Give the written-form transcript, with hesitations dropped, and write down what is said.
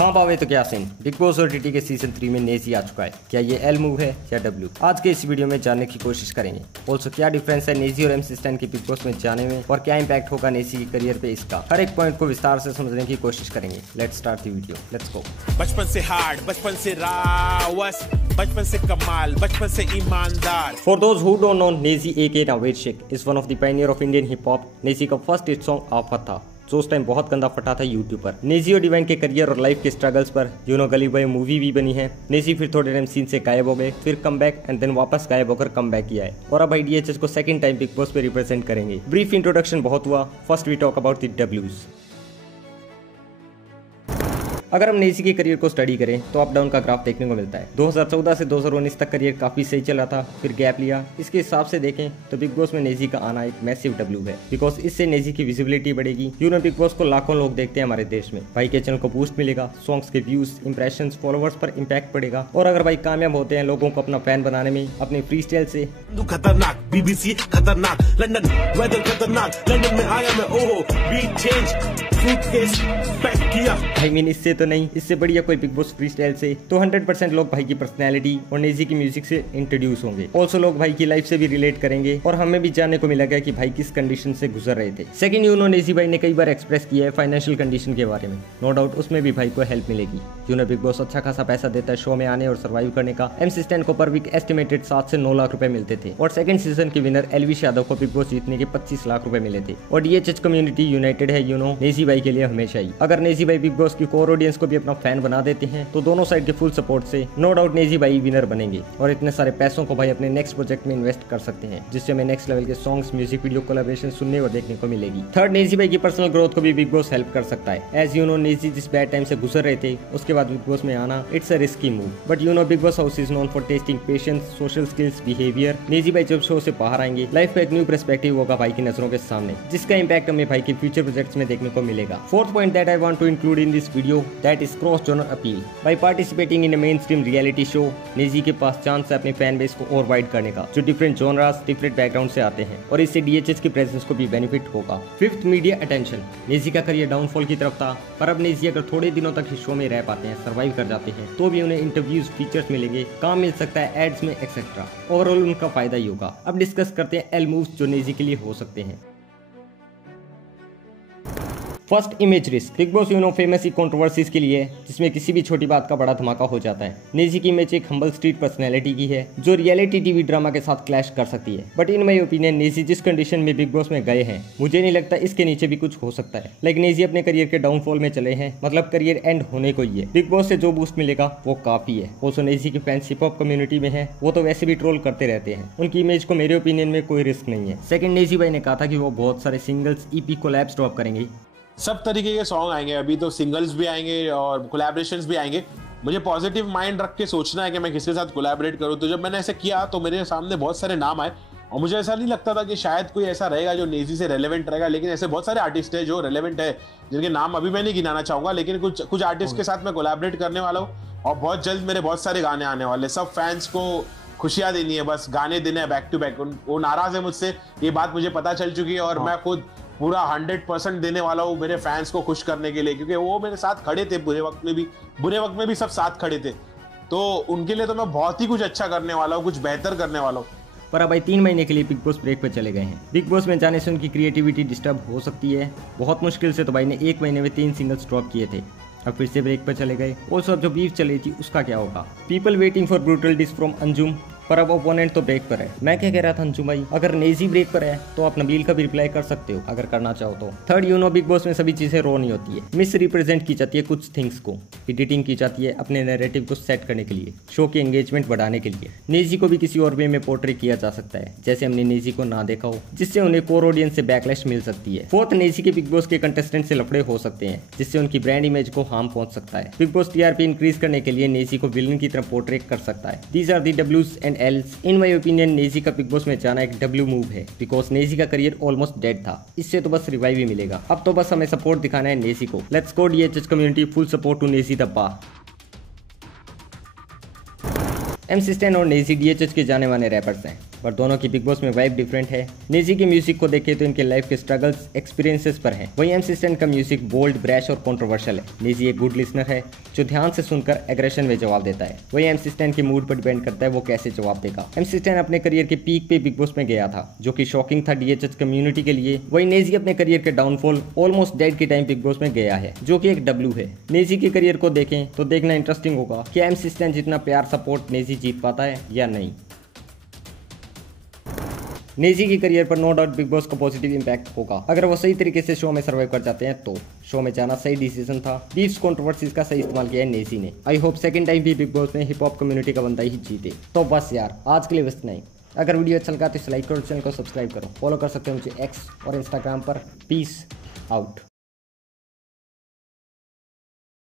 हाँ बावे तो क्या सीन, बिग बॉस ओटीटी के सीजन 3 में नेजी आ चुका है। क्या ये एल मूव है या डब्ल्यू? आज के इस वीडियो में जानने की कोशिश करेंगे। ऑल्सो क्या डिफरेंस है नेजी और एमसी स्टैन के बिग बॉस में जाने में, और क्या इम्पैक्ट होगा नेजी के करियर पे इसका। हर एक पॉइंट को विस्तार से समझने की कोशिश करेंगे। Let's start the video, let's go. बचपन से हार्ड, बचपन से रावस, बचपन से कमाल, बचपन से ईमानदार। For those who don't know, Neji aka Naved Sheikh is one of the pioneer of Indian hip hop. Naezy का फर्स्ट हिट सॉन्ग आफत था जो उस टाइम बहुत गंदा फटा था यूट्यूब पर। नेजी और डिवाइन के करियर और लाइफ के स्ट्रगल्स पर गली बॉय मूवी भी बनी है। नेजी फिर थोड़े टाइम सीन से गायब हो गए, फिर कम बैक एंड देन वापस गायब होकर कम बैक किया है, और अब डीएचएस को सेकंड टाइम बिग बॉस पे रिप्रेजेंट करेंगे। ब्रीफ इंट्रोडक्शन बहुत हुआ, first we talk about the डब्ल्यूज। अगर हम नेजी के करियर को स्टडी करें तो अप डाउन का ग्राफ देखने को मिलता है। 2014 से 2019 तक करियर काफी सही चला था, फिर गैप लिया। इसके हिसाब से देखें तो बिग बॉस में नेजी का आना एक मैसिव डब्ल्यू है, बिकॉज इससे नेजी की विजिबिलिटी बढ़ेगी। बिग बॉस को लाखों लोग देखते हैं हमारे देश में। भाई के चैनल को बूस्ट मिलेगा, सॉन्ग्स के व्यूज, इंप्रेशंस, फॉलोवर्स पर इम्पैक्ट पड़ेगा, और अगर भाई कामयाब होते हैं लोगों को अपना फैन बनाने में अपने फ्री स्टाइल से। खतरनाक बीबीसी, खतरनाक लंदन, वेदर खतरनाक लंदन में आया मैं, ओहो बीट चेंज किया। आई मीन इससे तो नहीं, इससे बढ़िया कोई बिग बॉस फ्री स्टाइल से तो 100% लोग भाई की पर्सनैलिटी और नेजी की म्यूजिक से इंट्रोड्यूस होंगे। ऑल्सो लोग भाई की लाइफ से भी रिलेट करेंगे, और हमें भी जानने को मिला गया कि भाई किस कंडीशन से गुजर रहे थे। सेकंड नेजी भाई ने कई बार एक्सप्रेस किया है फाइनेंशियल कंडीशन के बारे में। नो डाउट उसमें भी भाई को हेल्प मिलेगी। बिग बॉस अच्छा खासा पैसा देता है शो में आने और सर्वाइव करने का। एमसी स्टैन को पर वीक एस्टिमेटेड 7 से 9 लाख रुपए मिलते थे, और सेकंड सीजन के विनर एलविश यादव को बिग बॉस जीतने के 25 लाख रुपए मिले थे। और डीएचएच कम्युनिटी यूनाइटेड है नेजी भाई के लिए हमेशा ही। अगर नेजी भाई बिग बॉस की कोर ऑडियंस को भी अपना फैन बना देते हैं तो दोनों साइड के फुल सपोर्ट से नो डाउट नेजी भाई विनर बनेंगे, और इतने सारे पैसों को भाई अपने नेक्स्ट प्रोजेक्ट में इन्वेस्ट कर सकते हैं, जिससे हमें नेक्स्ट लेवल के सॉन्ग्स, म्यूजिक वीडियो, कोलैबोरेशन सुनने और देखने को मिलेगी। थर्ड, नेजी भाई की पर्सनल ग्रोथ को भी बिग बॉस हेल्प कर सकता है। एज नेजी जिस बैड टाइम से गुजर रहे थे, उसके बाद बिग बॉस में आना it's a risky move, but big boss house is known for testing patience, social skills, behaviour. Naezy भाई जब शो से बाहर आएंगे, लाइफ का एक न्यू पर्सपेक्टिव होगा भाई की नजरों के सामने, जिसका इंपैक्ट हमें भाई के फ्यूचर प्रोजेक्ट्स में देखने को मिलेगा। Fourth point that I want to include in this video, that is cross genre appeal. By participating in a mainstream reality show, Naezy के पास चांस है अपनी फैन बेस को और वाइड करने का, जो डिफरेंट जॉनरास, डिफरेंट बैकग्राउंड से आते हैं, और इससे डीएचएच की प्रेजेंस को भी बेनिफिट होगा। Fifth, media attention. नेजी का करियर डाउनफॉल की तरफ था, पर अब नेजी अगर थोड़े दिनों तक इस शो में रह पाते हैं, सर्वाइव कर जाते हैं, तो भी उन्हें इंटरव्यूज, फीचर्स मिलेंगे, काम मिल सकता है एड्स में एक्सेट्रा। ओवरऑल उनका फायदा ही होगा। अब डिस्कस करते हैं एल मूव्स जो नेजी के लिए हो सकते हैं। First, image risk. Bigg Boss famous ही कंट्रोवर्सीज के लिए, जिसमें किसी भी छोटी बात का बड़ा धमाका हो जाता है। नेजी की इमेज एक हम्बल स्ट्रीट पर्सनैलिटी की है, जो रियलिटी टीवी ड्रामा के साथ क्लैश कर सकती है। But in my opinion Naezy जिस कंडीशन में बिग बॉस में गए हैं, मुझे नहीं लगता इसके नीचे भी कुछ हो सकता है। लाइक नेजी अपने करियर के डाउनफॉल में चले हैं, मतलब करियर एंड होने को ही है। बिग बॉस से जो बूस्ट मिलेगा वो काफी है। ऑल्सो नेजी के फैंस हिप हॉप कम्युनिटी में है, वो तो वैसे भी ट्रोल करते रहते हैं। उनकी इमेज को मेरे ओपिनियन में कोई रिस्क नहीं है। सेकंड, नेजी भाई ने कहा था कि वो बहुत सारे सिंगल्स, ईपी, कोलैब्स ड्रॉप करेंगे। सब तरीके के सॉन्ग आएंगे, अभी तो सिंगल्स भी आएंगे और कोलैबोरेशंस भी आएंगे। मुझे पॉजिटिव माइंड रख के सोचना है कि मैं किसके साथ कोलैबोरेट करूं। तो जब मैंने ऐसे किया तो मेरे सामने बहुत सारे नाम आए, और मुझे ऐसा नहीं लगता था कि शायद कोई ऐसा रहेगा जो नेजी से रेलेवेंट रहेगा, लेकिन ऐसे बहुत सारे आर्टिस्ट है जो रेलेवेंट है, जिनके नाम अभी मैं नहीं गिनाना चाहूंगा, लेकिन कुछ आर्टिस्ट के साथ मैं कोलैबोरेट करने वाला हूँ, और बहुत जल्द मेरे बहुत सारे गाने आने वाले। सब फैंस को खुशियां देनी है, बस गाने देने हैं बैक टू बैक। वो नाराज है मुझसे, ये बात मुझे पता चल चुकी है, और मैं खुद पूरा 100% देने वाला हूँ मेरे फैंस को खुश करने के लिए, क्योंकि वो मेरे साथ खड़े थे बुरे वक्त में भी सब साथ खड़े थे। तो उनके लिए तो मैं बहुत ही कुछ अच्छा करने वाला हूँ, कुछ बेहतर करने वाला हूँ। पर अब भाई 3 महीने के लिए बिग बॉस ब्रेक पर चले गए हैं। बिग बॉस में जाने से उनकी क्रिएटिविटी डिस्टर्ब हो सकती है। बहुत मुश्किल से तो भाई ने 1 महीने में 3 सिंगल्स ड्रॉप किए थे, अब फिर से ब्रेक पर चले गए। ऑल्सो अब जो बीफ चली थी उसका क्या होगा? People waiting for brutal diss from Anjum, पर अब ओपोनेंट तो ब्रेक पर है। मैं क्या कह रहा था अंजुम भाई, अगर नेजी ब्रेक पर है तो आप नबील का भी रिप्लाई कर सकते हो अगर करना चाहो तो। थर्ड, बिग बॉस में सभी चीजें रो नहीं होती है, मिस रिप्रेजेंट की जाती है कुछ थिंग्स को, एडिटिंग की जाती है अपने नैरेटिव को सेट करने के लिए, शो की एंगेजमेंट बढ़ाने के लिए। नेजी को भी किसी और वे में पोर्ट्रे किया जा सकता है, जैसे हमने नेजी को ना देखा हो, जिससे उन्हें कोर ऑडियंस से बैकलैश मिल सकती है। फोर्थ, नेजी के बिग बॉस के कंटेस्टेंट से लफड़े हो सकते हैं, जिससे उनकी ब्रांड इमेज को हार्म पहुंच सकता है। बिग बॉस टीआरपी इंक्रीज करने के लिए नेजी को विलन की तरफ पोर्ट्रे कर सकता है। दीज आर दी डब्ल्यूज and L's. In my opinion Naezy का बिग बॉस में जाना एक डब्ल्यू मूव है, बिकॉज नेजी का करियर ऑलमोस्ट डेड था। इससे तो बस रिवाइव ही मिलेगा। अब तो बस हमें सपोर्ट दिखाना है नेजी को। Let's go DHH community, full support to Naezy the Baa. MC Stan और नेजी डीएचएच के जाने माने रैपर्स हैं। पर दोनों की बिग बॉस में वाइब डिफरेंट है। नेजी की म्यूजिक को देखें तो इनके लाइफ के स्ट्रगल्स एक्सपीरियंसेस पर हैं। वहीं एमसी स्टैन का म्यूजिक बोल्ड, ब्रैश और कंट्रोवर्शियल है। नेजी एक गुड लिसनर है जो ध्यान से सुनकर एग्रेशन में जवाब देता है। वहीं एमसी स्टैन के मूड पर डिपेंड करता है वो कैसे जवाब देगा। एमसी स्टैन अपने करियर के पीक पे बिग बॉस में गया था जो कि शॉकिंग था डीएचएच कम्युनिटी के लिए। वहीं नेजी अपने करियर के डाउनफॉल ऑलमोस्ट डेड के टाइम बिग बॉस में गया है जो कि एक डब्ल्यू है। नेजी के करियर को देखें तो देखना इंटरेस्टिंग होगा कि एमसी स्टैन जितना प्यार सपोर्ट नेजी जीत पाता है या नहीं। नेजी की करियर पर नो डाउट बिग बॉस का पॉजिटिव इंपैक्ट होगा अगर वो सही तरीके से शो में सर्वाइव कर जाते हैं तो। शो में जाना सही डिसीजन था। बीफ्स कंट्रोवर्सीज का सही इस्तेमाल किया है नेजी ने। आई होप सेकंड टाइम भी बिग बॉस में हिप हॉप कम्युनिटी का बंदा ही जीते। तो बस यार आज के लिए बस नहीं। अगर वीडियो अच्छा लगा तो इसे लाइक करो, चैनल को सब्सक्राइब करो। फॉलो कर सकते हो मुझे एक्स और इंस्टाग्राम पर। Peace out.